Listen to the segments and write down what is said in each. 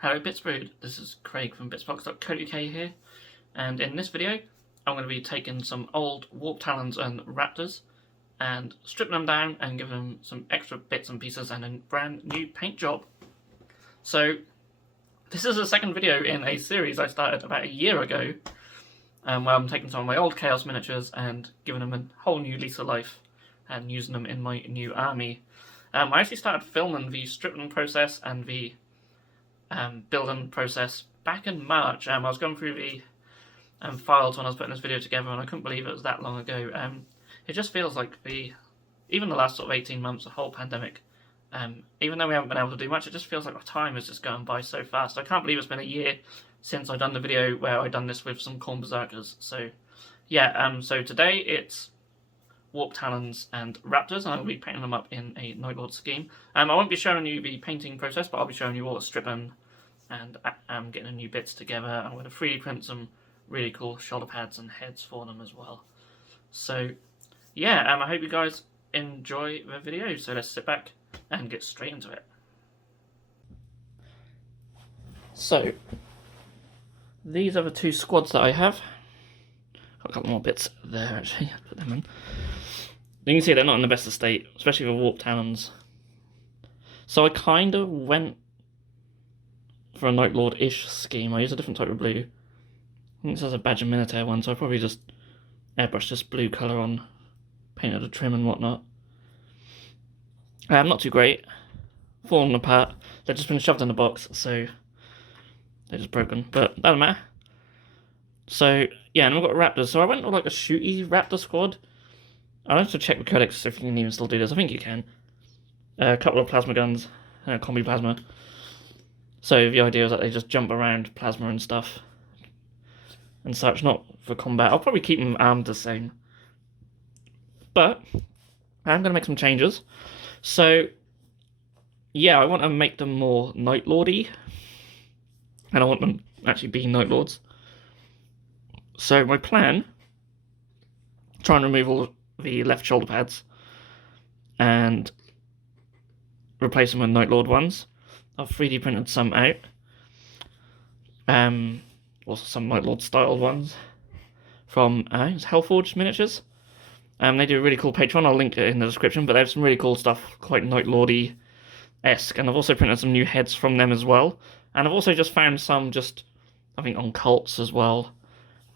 Hello Bitzbox, this is Craig from Bitzbox.co.uk here, and in this video I'm going to be taking some old Warp Talons and Raptors and stripping them down and giving them some extra bits and pieces and a brand new paint job. So this is the second video in a series I started about a year ago, where I'm taking some of my old Chaos miniatures and giving them a whole new lease of life and using them in my new army. I actually started filming the stripping process and the building process back in March. I was going through the files when I was putting this video together, and I couldn't believe it was that long ago. It just feels like even the last sort of 18 months, the whole pandemic, even though we haven't been able to do much, it just feels like our time is just going by so fast. I can't believe it's been a year since I've done the video where I've done this with some Corn Berserkers. So yeah, so today it's Warp Talons and Raptors, and I'll be painting them up in a Nightboard scheme. I won't be showing you the painting process, but I'll be showing you all the stripping and getting the new bits together. I'm going to 3D print some really cool shoulder pads and heads for them as well. So yeah, I hope you guys enjoy the video, so let's sit back and get straight into it. So these are the two squads that I have. Got a couple more bits there actually, I'll put them in. You can see they're not in the best of state, especially the Warp Talons. So I kind of went for a Night Lord-ish scheme. I used a different type of blue. I think this is a Badger Minotaur one, so I probably just airbrushed this blue colour on, painted a trim and whatnot. Not too great. Falling apart. They've just been shoved in the box, so they're just broken, but doesn't matter. So yeah, and we've got Raptors. So I went with like a shooty Raptor squad. I'll have to check the codex if you can even still do this. I think you can. A couple of plasma guns and a combi plasma. So the idea is that they just jump around plasma and stuff and such, not for combat. I'll probably keep them armed the same, but I'm going to make some changes. So yeah, I want to make them more Night Lordy, and I want them to actually be Night Lords. So my plan, try and remove all the left shoulder pads and replace them with Night Lord ones. I've 3D printed some out. Also some Night Lord styled ones from it's Hellforged Miniatures. They do a really cool Patreon, I'll link it in the description, but they have some really cool stuff, quite Night Lordy-esque, and I've also printed some new heads from them as well. And I've also just found some I think on cults as well,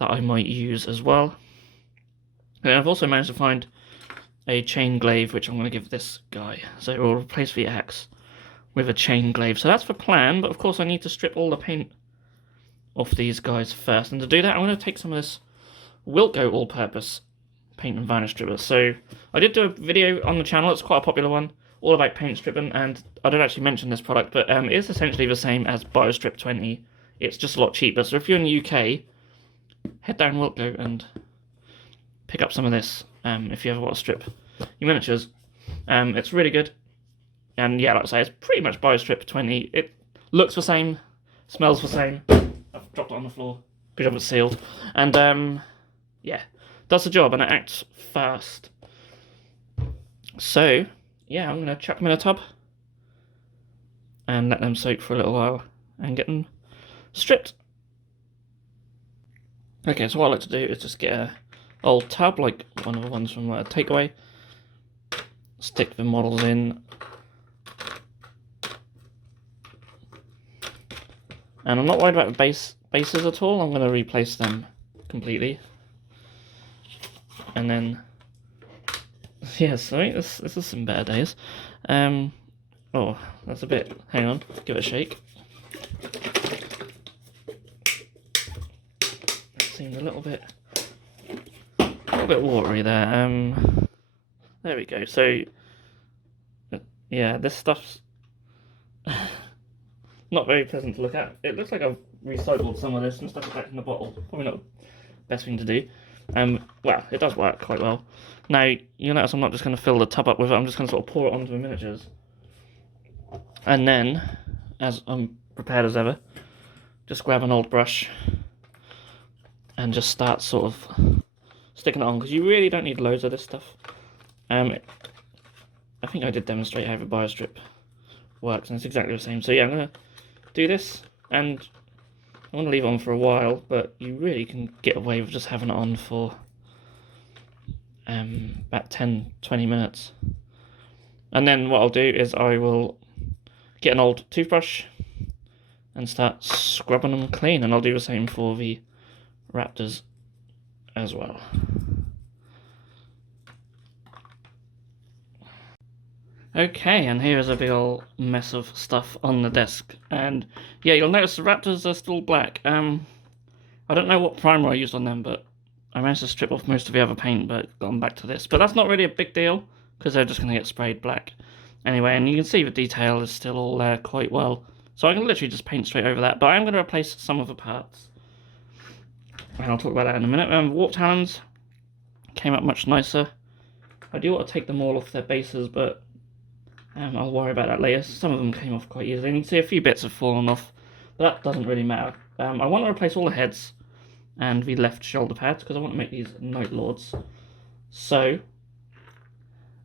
that I might use as well. And I've also managed to find a chain glaive, which I'm going to give this guy. So it will replace the axe with a chain glaive. So that's the plan, but of course I need to strip all the paint off these guys first. And to do that, I'm going to take some of this Wilco all-purpose paint and varnish stripper. So I did do a video on the channel, it's quite a popular one, all about paint stripping, and I did actually mention this product, but it is essentially the same as BioStrip 20. It's just a lot cheaper. So if you're in the UK, head down Wilco and pick up some of this if you ever want to strip your miniatures. It's really good, and yeah, like I say, it's pretty much BioStrip 20. It looks the same, smells the same. I've dropped it on the floor. Good job it's sealed, and yeah, does the job, and it acts fast. So yeah, I'm gonna chuck them in a tub and let them soak for a little while and get them stripped. Okay, so what I like to do is just get a old tub, like one of the ones from Takeaway, stick the models in, and I'm not worried about the bases at all. I'm going to replace them completely, and then yeah, sorry, this is some better days. Oh, that's a bit. Hang on, give it a shake. Seemed a little bit watery there. There we go. So yeah, this stuff's not very pleasant to look at. It looks like I've recycled some of this and stuck it back in the bottle. Probably not the best thing to do. Well, it does work quite well. Now you'll notice I'm not just going to fill the tub up with it. I'm just going to sort of pour it onto the miniatures, and then, as I'm prepared as ever, just grab an old brush and just start sort of sticking it on, because you really don't need loads of this stuff. I think I did demonstrate how the BioStrip works, and it's exactly the same. So yeah, I'm going to do this and I want to leave it on for a while, but you really can get away with just having it on for about 10-20 minutes. And then what I'll do is I will get an old toothbrush and start scrubbing them clean, and I'll do the same for the Raptors as well. Okay, and here is a big old mess of stuff on the desk, and yeah, you'll notice the Raptors are still black. I don't know what primer I used on them, but I managed to strip off most of the other paint, but gone back to this. But that's not really a big deal, because they're just going to get sprayed black anyway, and you can see the detail is still all there quite well. So I can literally just paint straight over that, but I am going to replace some of the parts. And I'll talk about that in a minute. Warp Talons came up much nicer. I do want to take them all off their bases, but I'll worry about that later. Some of them came off quite easily, and you can see a few bits have fallen off, but that doesn't really matter. I want to replace all the heads and the left shoulder pads, because I want to make these Nightlords. So,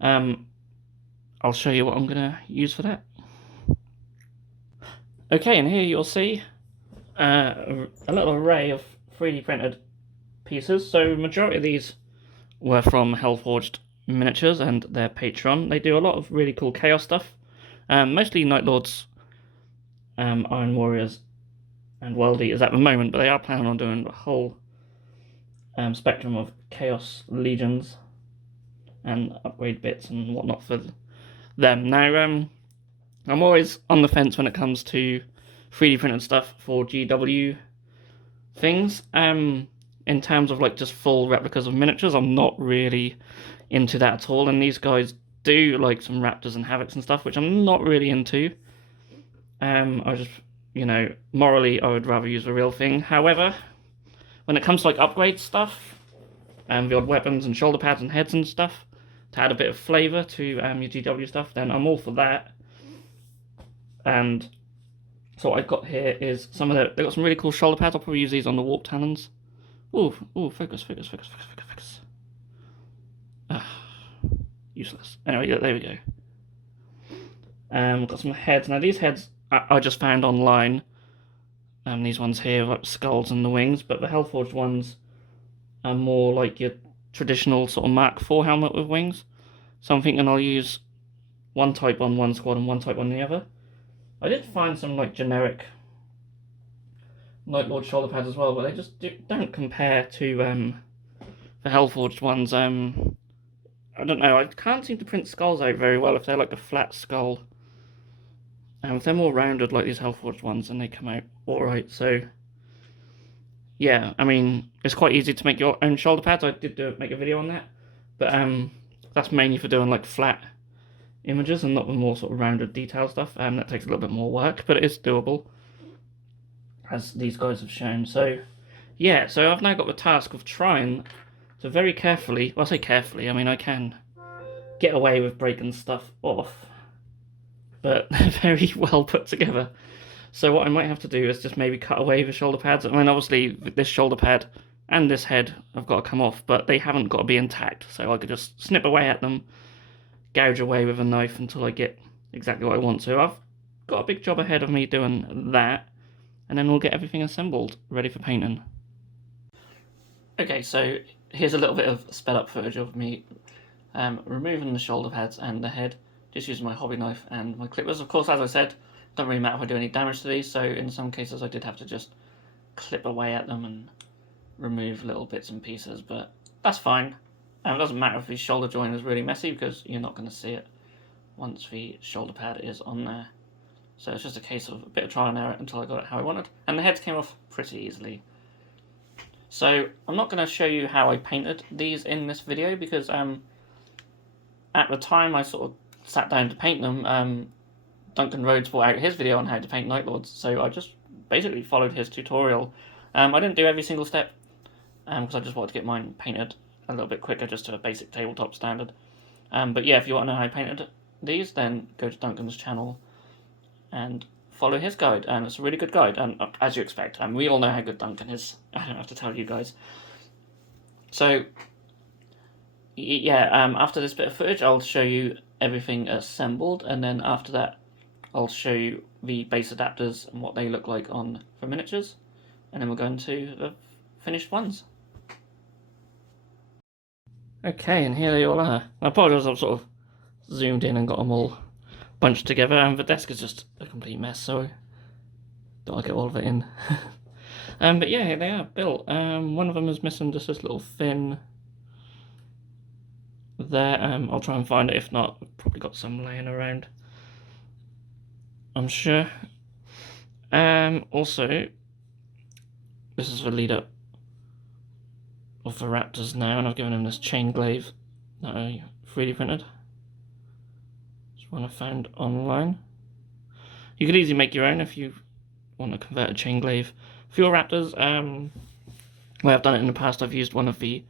I'll show you what I'm going to use for that. Okay, and here you'll see a little array of 3D printed pieces. So the majority of these were from Hellforged Miniatures and their Patreon. They do a lot of really cool chaos stuff, mostly Nightlords, Iron Warriors, and World Eaters at the moment, but they are planning on doing a whole spectrum of Chaos Legions and upgrade bits and whatnot for them. Now, I'm always on the fence when it comes to 3D printed stuff for GW things. In terms of like just full replicas of miniatures, I'm not really into that at all, and these guys do like some Raptors and Havocs and stuff, which I'm not really into. I just, you know, morally I would rather use the real thing. However, when it comes to like upgrade stuff, the odd weapons and shoulder pads and heads and stuff, to add a bit of flavour to your GW stuff, then I'm all for that. And so what I've got here is some of they've got some really cool shoulder pads. I'll probably use these on the Warp Talons. Ooh, focus. Useless. Anyway, yeah, there we go. We've got some heads. Now these heads I just found online. These ones here, like skulls and the wings, but the Hellforged ones are more like your traditional sort of Mark IV helmet with wings. So I'm thinking I'll use one type on one squad and one type on the other. I did find some like generic Nightlord shoulder pads as well, but they just don't compare to the Hellforged ones. I don't know, I can't seem to print skulls out very well if they're like a flat skull. If they're more rounded like these Hellforged ones, then they come out alright. So yeah, I mean, it's quite easy to make your own shoulder pads. I did make a video on that, but that's mainly for doing like flat images and not the more sort of rounded detail stuff. That takes a little bit more work, but it is doable, as these guys have shown. So yeah, so I've now got the task of trying to very carefully, well I say carefully, I mean I can get away with breaking stuff off, but they're very well put together. So what I might have to do is just maybe cut away the shoulder pads. I mean obviously this shoulder pad and this head have got to come off, but they haven't got to be intact, so I could just snip away at them, gouge away with a knife until I get exactly what I want. So I've got a big job ahead of me doing that, and then we'll get everything assembled, ready for painting. Okay, so here's a little bit of sped up footage of me removing the shoulder pads and the head, just using my hobby knife and my clippers. Of course, as I said, don't really matter if I do any damage to these, so in some cases I did have to just clip away at them and remove little bits and pieces, but that's fine. It doesn't matter if the shoulder joint is really messy, because you're not going to see it once the shoulder pad is on there. So it's just a case of a bit of trial and error until I got it how I wanted. And the heads came off pretty easily. So I'm not going to show you how I painted these in this video, because at the time I sort of sat down to paint them, Duncan Rhodes brought out his video on how to paint Nightlords, so I just basically followed his tutorial. I didn't do every single step, because I just wanted to get mine painted a little bit quicker, just to a basic tabletop standard. But yeah, if you want to know how I painted these, then go to Duncan's channel and follow his guide. It's a really good guide, as you expect. We all know how good Duncan is. I don't have to tell you guys. So yeah, after this bit of footage, I'll show you everything assembled, and then after that, I'll show you the base adapters and what they look like on for miniatures, and then we'll go into the finished ones. Okay, and here they all are. I apologise, I've sort of zoomed in and got them all bunched together, and the desk is just a complete mess, so don't want to get all of it in. But yeah, here they are, built. One of them is missing just this little fin there. I'll try and find it. If not, I've probably got some laying around, I'm sure. Also, this is the lead up of the Raptors now, and I've given them this chain glaive that I 3D printed. It's one I found online. You could easily make your own if you want to convert a chain glaive for your Raptors. Where I've done it in the past, I've used one of the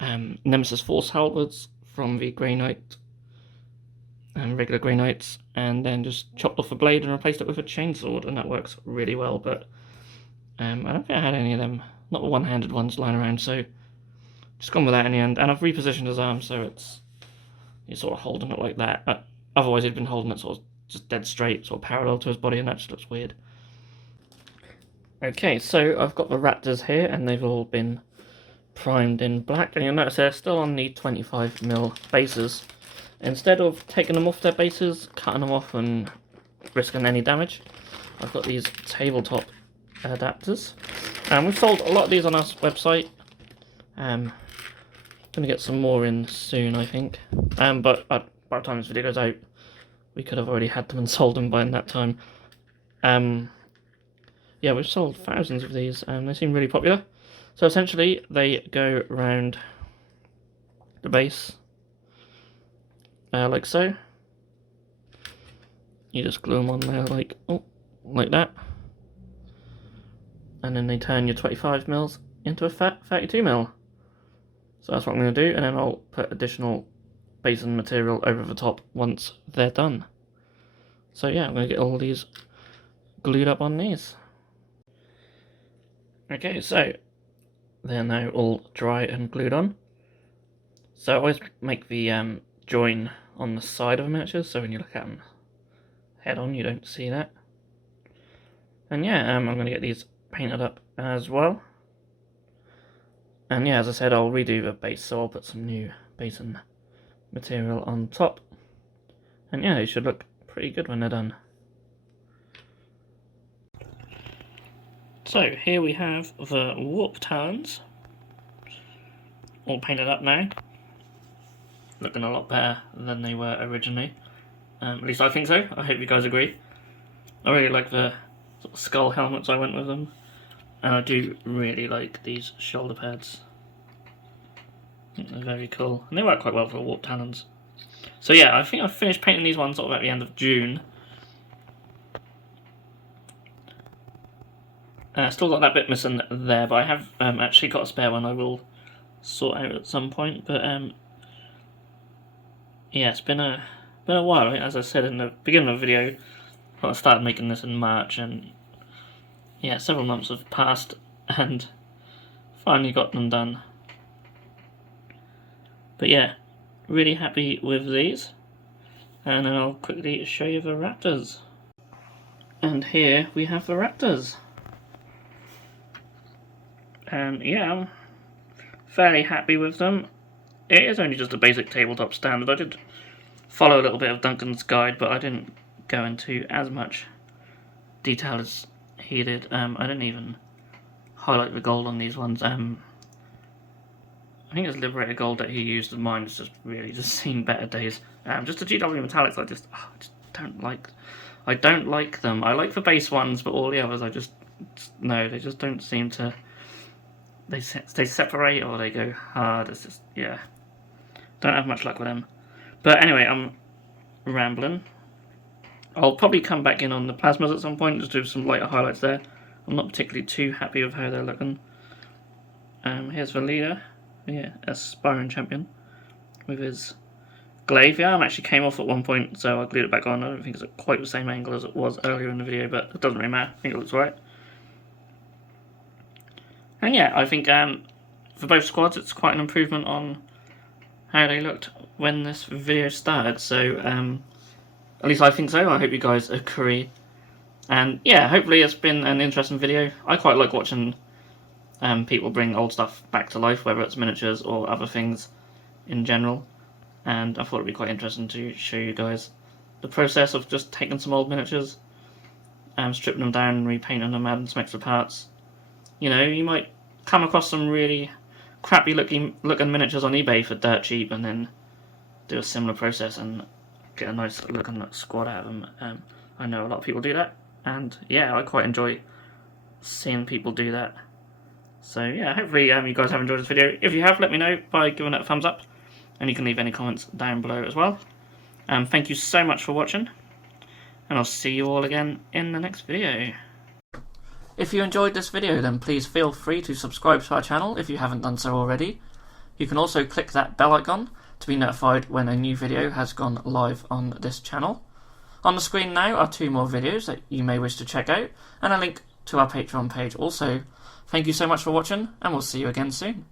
Nemesis Force halberds from the Grey Knight regular Grey Knights, and then just chopped off a blade and replaced it with a chainsword, and that works really well. But I don't think I had any of them, not the one-handed ones lying around, so just gone with that in the end. And I've repositioned his arm so you're sort of holding it like that. But otherwise he'd been holding it sort of just dead straight, sort of parallel to his body, and that just looks weird. Okay, so I've got the Raptors here, and they've all been primed in black, and you'll notice they're still on the 25mm bases. Instead of taking them off their bases, cutting them off and risking any damage, I've got these tabletop adapters. And we've sold a lot of these on our website. Gonna get some more in soon, I think. But by the time this video goes out, we could have already had them and sold them by that time. Yeah, we've sold thousands of these, and they seem really popular. So essentially, they go around the base, like so. You just glue them on there like that, and then they turn your 25mm into a fat 32mm. So that's what I'm going to do, and then I'll put additional basin material over the top once they're done. So yeah, I'm going to get all these glued up on these. Okay, so they're now all dry and glued on. So I always make the join on the side of the miniatures, so when you look at them head on, you don't see that. And yeah, I'm going to get these painted up as well. And yeah, as I said, I'll redo the base, so I'll put some new basin material on top. And yeah, they should look pretty good when they're done. So here we have the warp Talons, all painted up now, looking a lot better than they were originally. At least I think so. I hope you guys agree. I really like the sort of skull helmets I went with them, and I do really like these shoulder pads. I think they're very cool, and they work quite well for warp Talons. So yeah, I think I finished painting these ones sort of at the end of June. Still got that bit missing there, but I have actually got a spare one I will sort out at some point. But yeah, it's been a while. As I said in the beginning of the video, I started making this in March, and yeah, several months have passed, and finally got them done. But yeah, really happy with these, and then I'll quickly show you the Raptors. And here we have the Raptors. And yeah, I'm fairly happy with them. It is only just a basic tabletop standard. I did follow a little bit of Duncan's guide, but I didn't go into as much detail as he did. I didn't even highlight the gold on these ones. I think it's Liberator Gold that he used, and mine has just really seen better days. Just the GW Metallics, I just don't like. I don't like them. I like the base ones, but all the others no, they just don't seem to. They separate or they go hard. It's just, yeah, don't have much luck with them. But anyway, I'm rambling. I'll probably come back in on the plasmas at some point, just do some lighter highlights there. I'm not particularly too happy with how they're looking. Here's the leader, yeah, aspiring champion, with his glaive. Yeah, arm actually came off at one point, so I glued it back on. I don't think it's at quite the same angle as it was earlier in the video, but it doesn't really matter. I think it looks right. And yeah, I think for both squads it's quite an improvement on how they looked when this video started. So At least I think so. I hope you guys agree. And yeah, hopefully it's been an interesting video. I quite like watching people bring old stuff back to life, whether it's miniatures or other things in general. And I thought it'd be quite interesting to show you guys the process of just taking some old miniatures, stripping them down, repainting them, adding some extra parts. You know, you might come across some really crappy looking miniatures on eBay for dirt cheap, and then do a similar process and get a nice looking squad out of them. I know a lot of people do that, and yeah, I quite enjoy seeing people do that. So yeah, hopefully you guys have enjoyed this video. If you have, let me know by giving it a thumbs up, and you can leave any comments down below as well. Thank you so much for watching, and I'll see you all again in the next video. If you enjoyed this video, then please feel free to subscribe to our channel if you haven't done so already. You can also click that bell icon to be notified when a new video has gone live on this channel. On the screen now are 2 more videos that you may wish to check out, and a link to our Patreon page also. Thank you so much for watching, and we'll see you again soon.